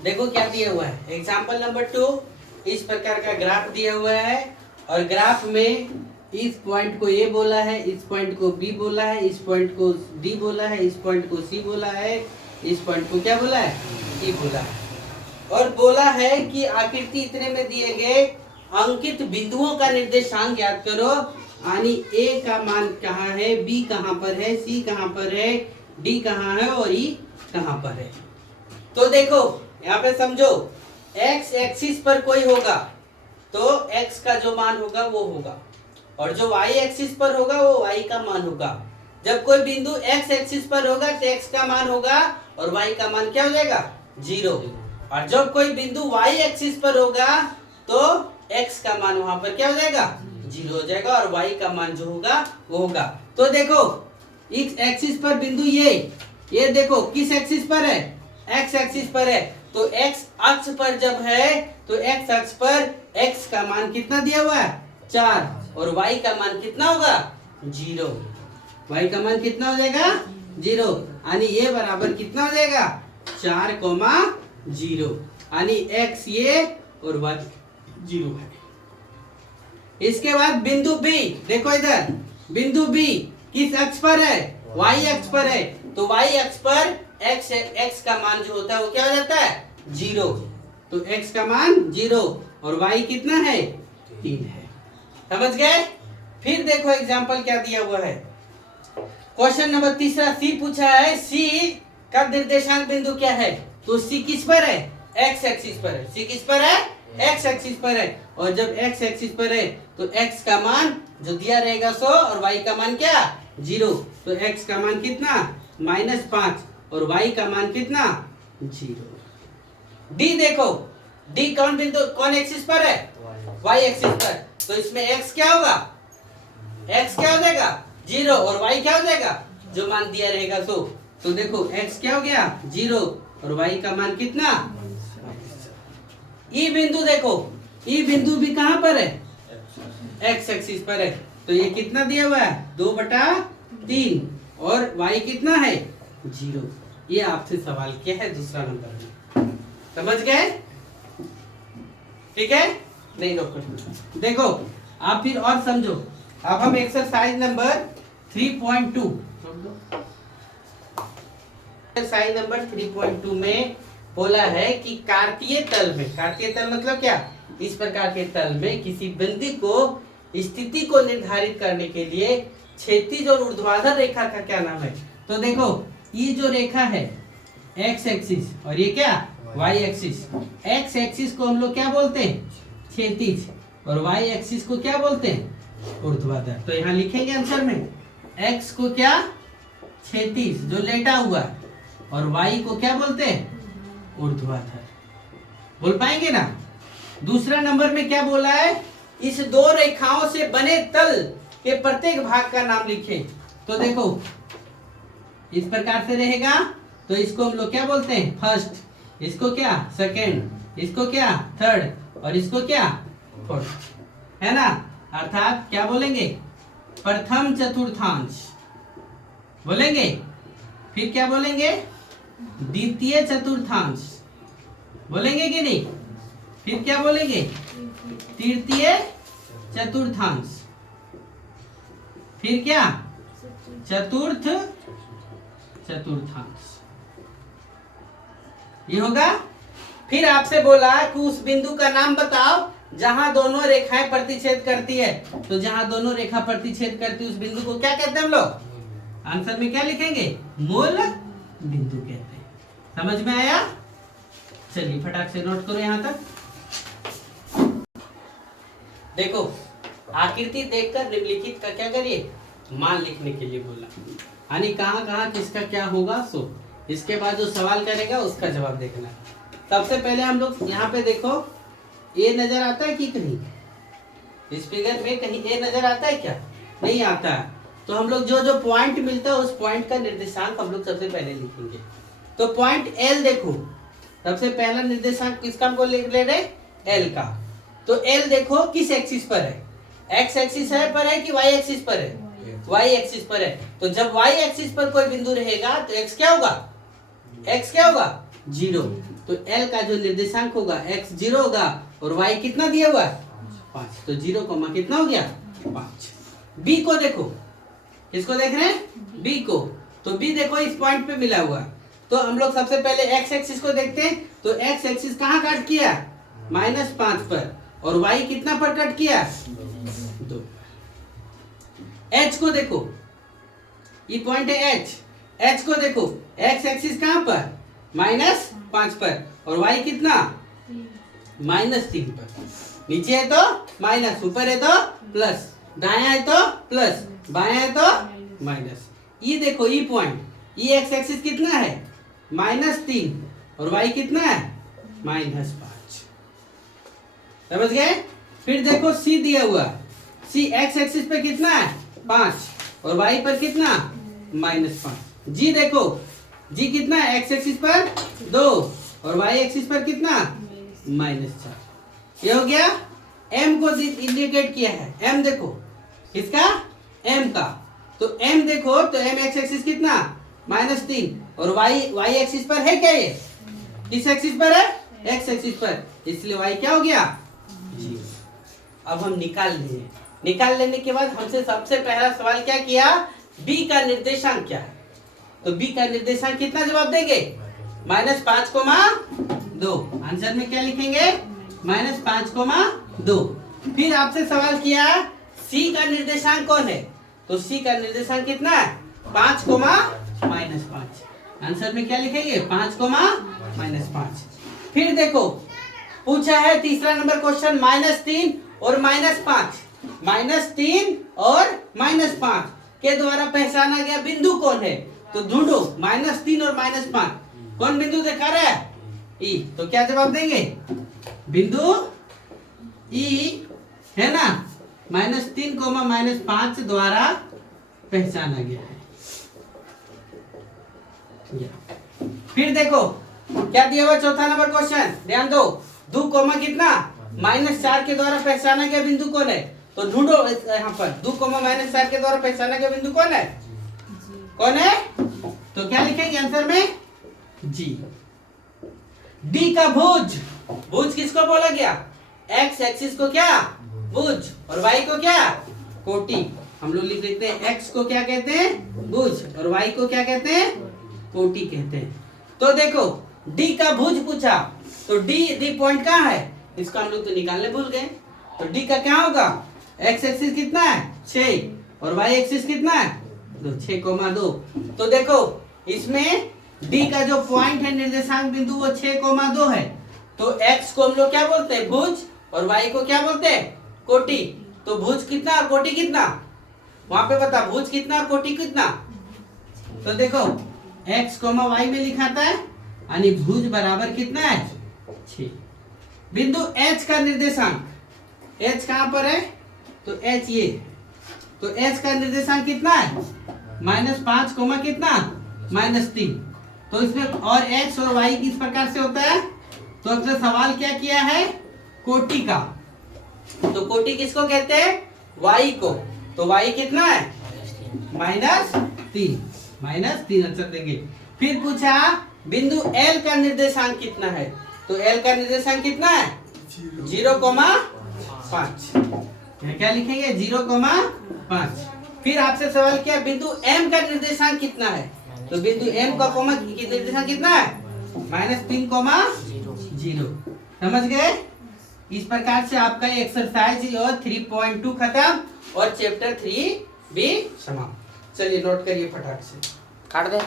देखो क्या दिया हुआ है, एग्जाम्पल नंबर 2। इस प्रकार का ग्राफ दिया हुआ है और ग्राफ में इस पॉइंट को ए बोला है, इस पॉइंट को बी बोला है, इस पॉइंट को डी बोला है, इस पॉइंट को सी बोला है, इस पॉइंट को क्या बोला है, ई बोला है। और बोला है कि आकृति इतने में दिए गए अंकित बिंदुओं का निर्देशांक ज्ञात करो। यानी ए का मान कहाँ है, बी कहाँ पर है, सी कहाँ पर है, डी कहाँ है और ई कहाँ पर है। तो देखो यहाँ पे समझो, एक्स एक्सिस पर कोई होगा तो एक्स का जो मान होगा वो होगा, और जो वाई एक्सिस पर होगा वो वाई का मान होगा। जब कोई बिंदु एक्स एक्सिस पर होगा तो एक्स का मान होगा और वाई का मान क्या हो जाएगा, 0। और जब कोई बिंदु वाई एक्सिस पर होगा तो एक्स का मान वहां पर क्या हो जाएगा, 0 हो जाएगा और वाई का मान जो होगा वो होगा। तो देखो एक्स एक्सिस पर बिंदु ये देखो किस एक्सिस पर है, एक्स एक्सिस पर है। तो एक्स अक्ष पर जब है तो एक्स अक्ष पर एक्स का मान कितना दिया हुआ है, 4, और वाई का मान कितना होगा, 0। वाई का मान कितना हो जाएगा, 0। यानी ये बराबर कितना हो जाएगा, 4,0। यानी एक्स ये और वाई 0 है। इसके बाद बिंदु बी, देखो इधर बिंदु बी किस अक्ष पर है, वाई अक्ष पर है। तो वाई अक्ष पर एक्स का मान जो होता है वो क्या हो जाता है, 0। तो एक्स का मान 0 और वाई कितना है, 3 है। समझ गए। फिर देखो एग्जाम्पल क्या दिया हुआ है, क्वेश्चन नंबर 3 सी पूछा है, सी का निर्देशांक बिंदु क्या है। तो सी किस पर है, एक्स एक्सिस पर है। सी किस पर है, एक्स एक्सिस पर है। और जब एक्स एक्सिस पर है तो एक्स का मान जो दिया रहेगा 100 और वाई का मान क्या, 0। तो एक्स का मान कितना, -5 और वाई का मान कितना, 0। डी देखो, डी कौन बिंदु कौन एक्सिस पर है, वाई एक्सिस पर। तो इसमें एक्स क्या होगा, एक्स क्या हो जाएगा, 0 और वाई क्या हो जाएगा, जो मान दिया रहेगा 100। तो देखो एक्स क्या हो गया, 0 और वाई का मान कितना। ई बिंदु देखो, ई बिंदु भी कहां पर है, एक्स एक्सिस पर है। तो ये कितना दिया हुआ है, 2/3 और वाई कितना है, 0। ये आपसे सवाल किया है दूसरा नंबर में। समझ गए, ठीक है। नहीं नोट कर, देखो आप फिर और समझो। अब हम एक्सरसाइज नंबर 3.2 एक्सरसाइज नंबर 3.2 में बोला है कि कार्तीय तल में, कार्तीय तल मतलब क्या, इस प्रकार के तल में किसी बिंदु को स्थिति को निर्धारित करने के लिए क्षैतिज और ऊर्ध्वाधर रेखा का क्या नाम है। तो देखो ये जो रेखा है एक्स एक्सिस और ये क्या, वाई एक्सिस। एक्स एक्सिस को हम लोग क्या बोलते हैं, क्षैतिज, और वाई एक्सिस को क्या बोलते हैं, ऊर्ध्वाधर। तो यहाँ लिखेंगे आंसर में, एक्स को क्या, क्षैतिज जो लेटा हुआ, और वाई को क्या बोलते हैं, ऊर्ध्वाधर। बोल पाएंगे ना। दूसरा नंबर में क्या बोला है, इस 2 रेखाओं से बने तल के प्रत्येक भाग का नाम लिखें। तो देखो इस प्रकार से रहेगा, तो इसको हम लोग क्या बोलते हैं, फर्स्ट, इसको क्या सेकंड, इसको क्या थर्ड और इसको क्या फोर्थ, है ना। अर्थात क्या बोलेंगे, प्रथम चतुर्थांश बोलेंगे, फिर क्या बोलेंगे, द्वितीय चतुर्थांश बोलेंगे कि नहीं, फिर क्या बोलेंगे, तृतीय चतुर्थांश, फिर क्या, चतुर्थ चतुर्थांश, ये होगा। फिर आपसे बोला कि उस बिंदु का नाम बताओ जहां दोनों रेखाएं प्रतिच्छेद करती है। तो जहां दोनों रेखा प्रतिच्छेद करती है उस बिंदु को क्या कहते हैं हम लोग, आंसर में क्या लिखेंगे, मूल बिंदु कहते हैं। समझ में आया। चलिए फटाक से नोट करो यहां तक। देखो आकृति देखकर निम्नलिखित का क्या करिए, मान लिखने के लिए बोला। यानी कहाँ कहाँ किसका क्या होगा, सो इसके बाद जो सवाल करेगा उसका जवाब देखना है। सबसे पहले हम लोग यहाँ पे देखो, ए नजर आता है कि कहीं, इस फिगर में कहीं ए नजर आता है क्या, नहीं आता है। तो हम लोग जो जो पॉइंट मिलता है उस पॉइंट का निर्देशांक हम लोग सबसे पहले लिखेंगे। तो पॉइंट एल देखो, सबसे पहला निर्देशांक किसका हमको लिख ले रहे, एल का। तो एल देखो किस एक्सिस पर है, एक्स एक्सिस है पर है कि वाई एक्सिस पर है, वाई एक्सिस पर है। तो जब वाई एक्सिस पर कोई बिंदु रहेगा तो एक्स क्या होगा, एक्स क्या होगा, 0। तो L का जो निर्देशांक होगा x 0 होगा और y कितना दिया हुआ है 5, तो 0 कोमा कितना हो गया 5। B को देखो, किसको देख रहे हैं B को, तो B देखो इस पॉइंट पे मिला हुआ है। तो हम लोग सबसे पहले x एक्सिस को देखते हैं, तो x एक्सिस कहाँ कट किया -5 पर, और y कितना पर कट किया 2। h को देखो, ये पॉइंट है h को देखो, x एक्सिस कहाँ पर -5 पर और y कितना -3 पर। नीचे है तो माइनस, ऊपर है तो प्लस, दायां है तो प्लस, बायां है तो माइनस। ये देखो ये पॉइंट, ये x एक्सिस कितना है -3 और y कितना है -5। समझ गए। फिर देखो c दिया हुआ, c x एक्सिस पे कितना है 5 और y पर कितना -5। g देखो, g कितना है x एक्सिस पर 2 और y एक्सिस पर कितना -4। ये हो गया। m को इंडिकेट किया है, m देखो किसका m का, तो m देखो तो m x एक्सिस कितना -3 और y एक्सिस पर है क्या, ये किस एक्सिस पर है x एक्सिस पर, इसलिए y क्या हो गया 0। अब हम निकाल लेने के बाद हमसे सबसे पहला सवाल क्या किया, b का निर्देशांक क्या है, तो b का निर्देशांक कितना जवाब देंगे -5,2। आंसर में क्या लिखेंगे -5,2। फिर आपसे सवाल किया c का निर्देशांक कौन है, तो c का निर्देशांक कितना है 5,-5। आंसर में क्या लिखेंगे 5,-5। फिर देखो पूछा है तीसरा नंबर क्वेश्चन -3 और -5, -3 और -5 के द्वारा पहचाना गया बिंदु कौन है, तो ढूंढो -3 और -5 कौन बिंदु दिखा रहा है ई, तो क्या जवाब देंगे बिंदु ई है ना, -3, -5 द्वारा पहचाना गया है। फिर देखो क्या दिया हुआ चौथा नंबर क्वेश्चन, ध्यान दो, 2 कोमा कितना -4 के द्वारा पहचाना गया बिंदु कौन है, तो ढूंढो यहाँ पर 2, -4 के द्वारा पहचाना गया बिंदु कौन है, कौन है, तो क्या लिखेंगे आंसर में जी। डी का भुज, भुज किसको बोला गया, एक्स एक्सिस को क्या भुज और वाई को क्या कोटि। हम लोग लिख लेते हैं एक्स को क्या कहते हैं भुज और वाई को क्या कहते हैं कोटि कहते हैं। तो देखो डी का भुज पूछा, तो डी पॉइंट कहाँ है, इसको हम लोग तो निकालने भूल गए, तो डी का क्या होगा, एक्स एक्सिस कितना है 6 और वाई एक्सिस कितना है 6,2। तो देखो इसमें डी का जो पॉइंट है निर्देशांक बिंदु वो 6,2 है, तो एक्स को हम लोग क्या बोलते हैं भुज और वाई को क्या बोलते हैं कोटि। तो भुज कितना और कोटि कितना, वहां पे बता भुज कितना और कोटि कितना, तो देखो x, y में लिखाता है यानी भुज बराबर कितना है 6। बिंदु h का निर्देशांक, h कहां पर है, तो h ये, तो h का निर्देशांक कितना है -5, कितना -3। तो इसमें और x और y किस प्रकार से होता है, तो आपसे सवाल क्या किया है कोटि का, तो कोटि किसको कहते हैं y को, तो y कितना है -3 आंसर देंगे। फिर पूछा बिंदु L का निर्देशांक कितना है, तो L का निर्देशांक कितना है 0,5, क्या लिखेंगे 0,5। फिर आपसे सवाल किया बिंदु M का निर्देशांक कितना है, तो बिंदु M का निर्देशांक कितना है -3,0। समझ गए। इस प्रकार से आपका एक्सरसाइज और 3.2 खत्म और चैप्टर 3 भी समाप्त। चलिए नोट करिए फटाक से, काट दे।